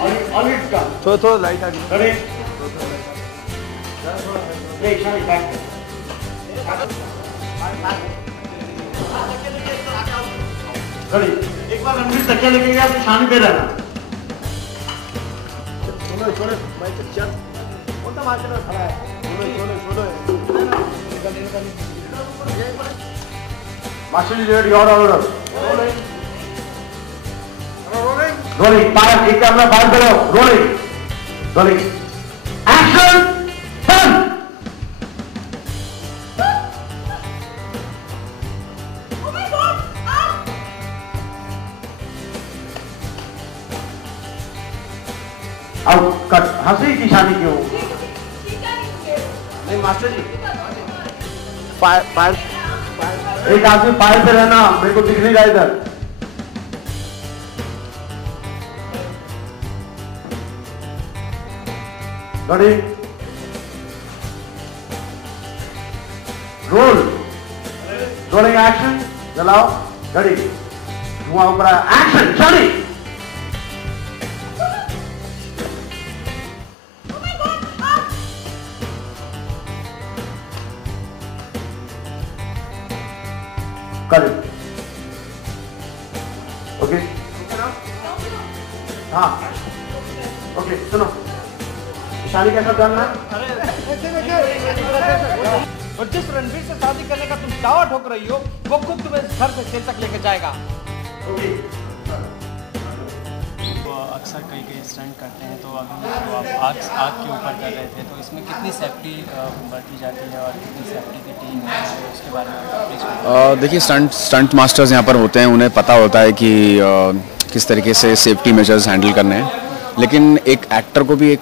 थोड़ा थोड़ा लाइट आ गया। एक बार रणवीर तकिया लेके गया तो छानी पे रहना। छोड़ो भाई चल कौन सा मार्केट में खड़ा है। छोड़ो मास्टर जी रेडी ऑर्डर रोलिंग फायर एक कैमरा फायर करो रोलिंग एक्शन डन। अब कट हंसी की शादी क्यों नहीं मास्टर जी फायर एक आदमी फायर पे रहना मेरे को दिख नहीं रहा इधर। रेडी रोलिंग एक्शन चलाओ रेडी धुआं ऊपर एक्शन चली। करेक्ट ओके हाँ ओके सुनो शादी कैसा करना और जिस रणवीर से शादी करने का तुम दावा ठोक रही हो वो खुद तुम्हें घर से जेल तक लेके जाएगा। वो अक्सर कई स्टंट करते हैं तो अभी तो आप आग के ऊपर कर रहे थे तो इसमें कितनी सेफ्टी बरती जाती है और कितनी सेफ्टी की टीम है उसके बारे में देखिए स्टंट मास्टर्स यहाँ पर होते हैं उन्हें पता होता है कि किस तरीके से सेफ्टी मेजर्स हैंडल करने हैं लेकिन एक एक्टर को भी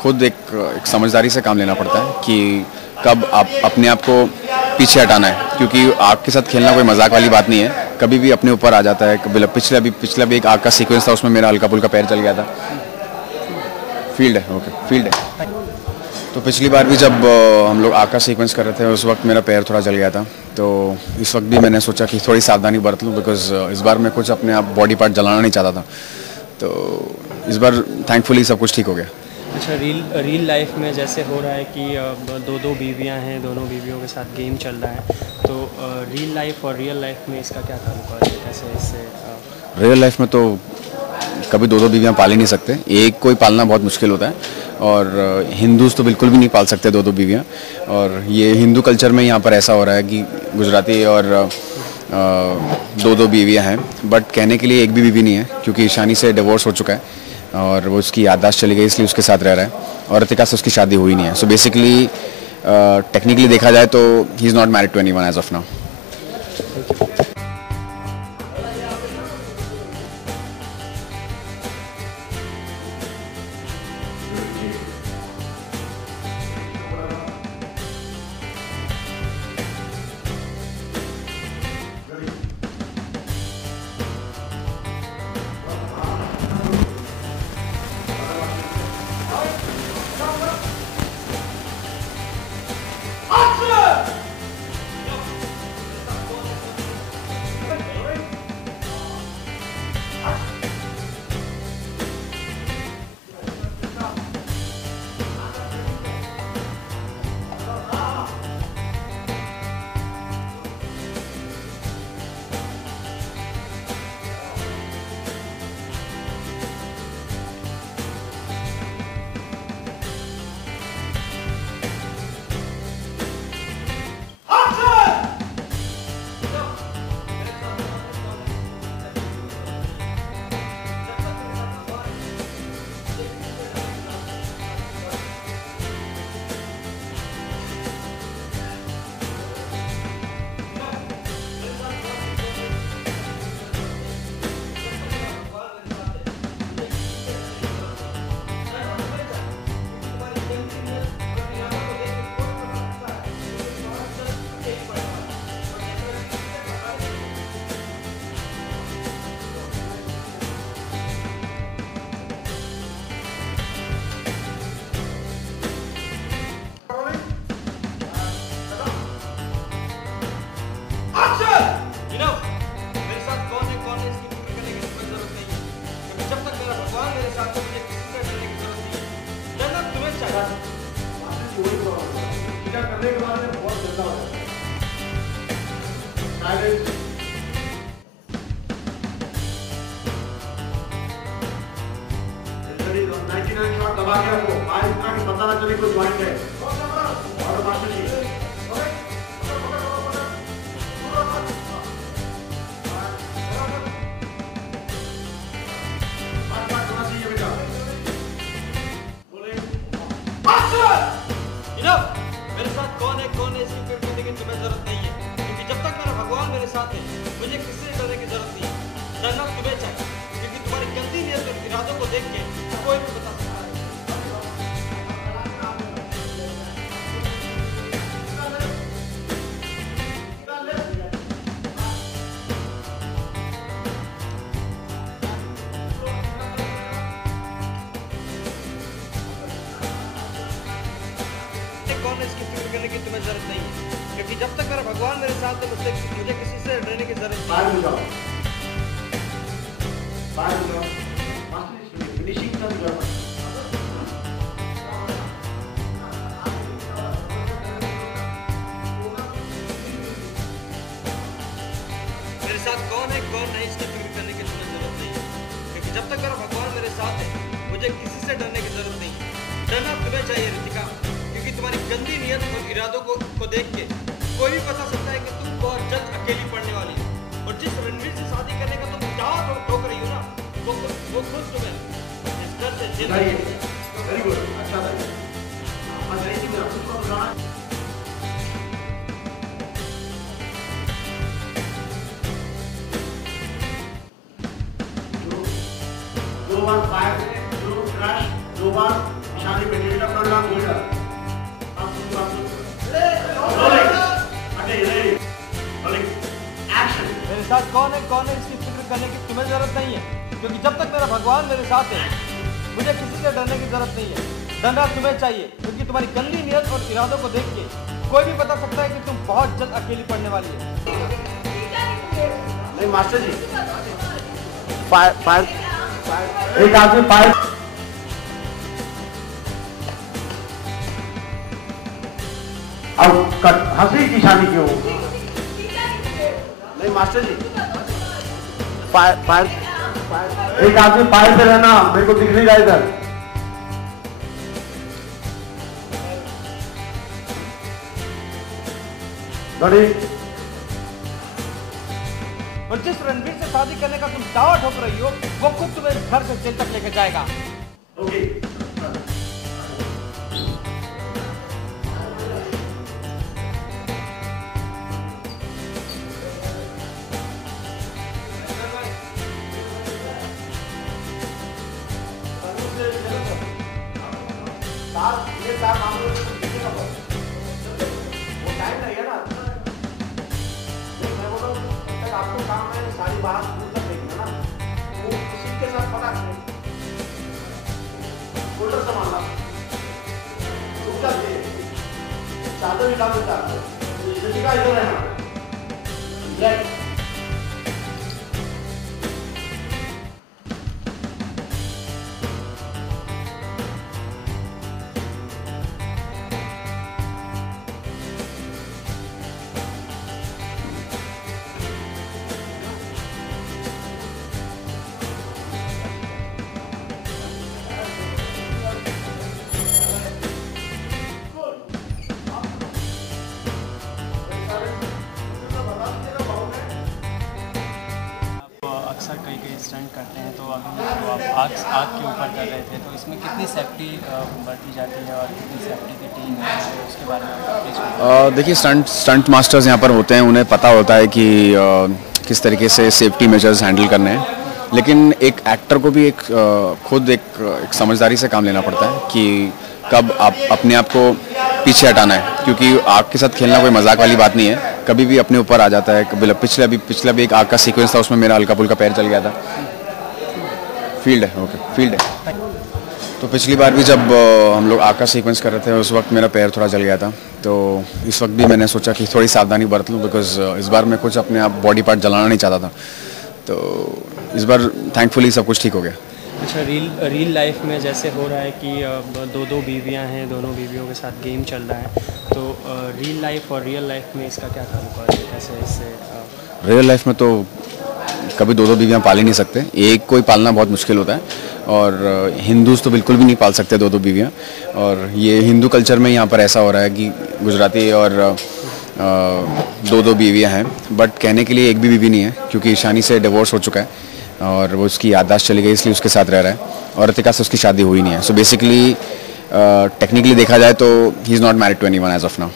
खुद एक समझदारी से काम लेना पड़ता है कि कब आप अपने आप को पीछे हटाना है क्योंकि आग के साथ खेलना कोई मजाक वाली बात नहीं है कभी भी अपने ऊपर आ जाता है। पिछला भी एक आग का सीक्वेंस था उसमें मेरा हल्का फुल्का पैर चल गया था। फील्ड है तो पिछली बार भी जब हम लोग आग का सीक्वेंस कर रहे थे उस वक्त मेरा पैर थोड़ा जल गया था तो इस वक्त भी मैंने सोचा कि थोड़ी सावधानी बरत लूँ बिकॉज इस बार मैं कुछ अपने आप बॉडी पार्ट जलाना नहीं चाहता था तो इस बार थैंकफुली सब कुछ ठीक हो गया। अच्छा रियल लाइफ में जैसे हो रहा है कि दो बीवियां हैं दोनों बीवियों के साथ गेम चल रहा है तो रियल लाइफ और रियल लाइफ में इसका क्या ताल्लुक है कैसे इससे रियल लाइफ में तो कभी दो बीवियां पाल ही नहीं सकते एक कोई पालना बहुत मुश्किल होता है और हिंदूज तो बिल्कुल भी नहीं पाल सकते दो बीवियां और ये हिंदू कल्चर में यहाँ पर ऐसा हो रहा है कि गुजराती और दो बीवियां हैं बट कहने के लिए एक भी बीवी नहीं है क्योंकि ईशानी से डिवोर्स हो चुका है और वो उसकी याददाश्त चली गई इसलिए उसके साथ रह रहा है और रितिका से उसकी शादी हुई नहीं है। सो बेसिकली टेक्निकली देखा जाए तो he is not married to anyone as of now. वही 99 शॉट दबा के रखो, बाहर इतना कि पता ना चले कोई ज्वाइंट है। और मास्टर जी मेरे साथ कौन है इसकी फिक्र करने की तुम्हें जरूरत नहीं है, क्योंकि जब तक मेरा भगवान मेरे साथ है मुझे किसी से डरने की जरूरत नहीं है। डरना तुम्हें चाहिए, क्योंकि तुम्हारी गंदी नीयत और इरादों को देख के कोई भी बता सकता है। कौन है इसकी फिक्र करने की तुम्हें जरूरत नहीं है, क्योंकि जब तक मेरा भगवान मेरे साथ है मुझे किसी से डरने की जरूरत नहीं है। बाहर जाओ, बाहर जाओ। मास्टर जी फिनिशिंग कर दो। मेरे साथ कौन है इसकी फिक्र करने की तुम्हें जरूरत नहीं है, क्योंकि जब तक मेरा भगवान मेरे साथ है मुझे किसी से डरने की जरूरत नहीं है। डरना तुम्हें चाहिए रितिका, क्योंकि तुम्हारी गंदी नीयत और इरादों को देख के कोई भी बता सकता है कि तुम बहुत जल्द अकेली पड़ने वाली हो। और जिस रणवीर से शादी करने का तुम दावा ठोक रही हो ना, वो खुद तुम्हें इस डर से झेल रही है। वेरी गुड, अच्छा था। मास्टर जी मेरा खुद को बुलाना। दो बार फायर दो क्रैश, दो बार निशाने पे डेल्टा प्रोग्राम होगा। आप सुन बात सुन। रोलिंग, अटे रेडी, रोलिंग, एक्शन। मेरे साथ कौन है इसकी फिक्र करने की तुम्हें जरूरत नहीं है, क्योंकि जब तक मेरा भगवान मेरे साथ है मुझे किसी से डरने की जरूरत नहीं है। डरना तुम्हें चाहिए, क्योंकि तुम्हारी गंदी नीयत और इरादों को देख के कोई भी बता सकता है कि तुम बहुत जल्द अकेली पड़ने वाली है। नहीं मास्टर जी, फायर एक आदमी फायर। अब कट हंसी की शादी क्यों? नहीं मास्टर जी, फायर एक आदमी फायर पे रहना, मेरे को दिख नहीं रहा इधर। बड़ी और जिस रणवीर से शादी करने का तुम दावा ठोक रही हो वो खुद तुम्हें घर से जेल तक लेकर जाएगा। ओके ये चार मामलों में कुछ दिखेगा बस, वो टाइम नहीं है ना। मैं बोला तब तक आपको काम है सारी बात दूर तक देखना ना, वो किसी के साथ पता नहीं फोल्डर संभालना, चुपचाप दे चादर निकाल देता रितिका इधर रहना। लेफ्ट अक्सर कई स्टंट करते हैं, तो अभी तो आप आग के ऊपर कर रहे थे, तो इसमें कितनी सेफ्टी बरती जाती है और कितनी सेफ्टी की टीम है, उसके बारे में देखिए, स्टंट मास्टर्स यहाँ पर होते हैं, उन्हें पता होता है कि किस तरीके से सेफ्टी मेजर्स हैंडल करने हैं, लेकिन एक एक्टर को भी खुद एक समझदारी से काम लेना पड़ता है कि कब आप अपने आप को पीछे हटाना है, क्योंकि आग के साथ खेलना कोई मजाक वाली बात नहीं है, कभी भी अपने ऊपर आ जाता है। पिछला भी एक आग का सीक्वेंस था, उसमें मेरा हल्का फुल्का पैर चल गया था। फील्ड है, ओके, फील्ड है। तो पिछली बार भी जब हम लोग आग का सीक्वेंस कर रहे थे, उस वक्त मेरा पैर थोड़ा जल गया था, तो इस वक्त भी मैंने सोचा कि थोड़ी सावधानी बरत लूँ, बिकॉज इस बार मैं कुछ अपने आप बॉडी पार्ट जलाना नहीं चाहता था, तो इस बार थैंकफुली सब कुछ ठीक हो गया। अच्छा, रियल लाइफ में जैसे हो रहा है कि दो बीवियां हैं, दोनों बीवियों के साथ गेम चल रहा है, तो रियल लाइफ और रियल लाइफ में इसका क्या ताल्लुक है? कैसे इससे रियल लाइफ में तो कभी दो बीवियाँ पाल ही नहीं सकते, एक कोई पालना बहुत मुश्किल होता है, और हिंदूज तो बिल्कुल भी नहीं पाल सकते दो बीवियाँ। और ये हिंदू कल्चर में यहाँ पर ऐसा हो रहा है कि गुजराती और दो बीवियाँ हैं, बट कहने के लिए एक भी बीवी नहीं है, क्योंकि ईशानी से डिवोर्स हो चुका है और वो उसकी याददाश्त चली गई, इसलिए उसके साथ रह रहा है, और रितिका से उसकी शादी हुई नहीं है। सो बेसिकली टेक्निकली देखा जाए तो he is not married to anyone as of now.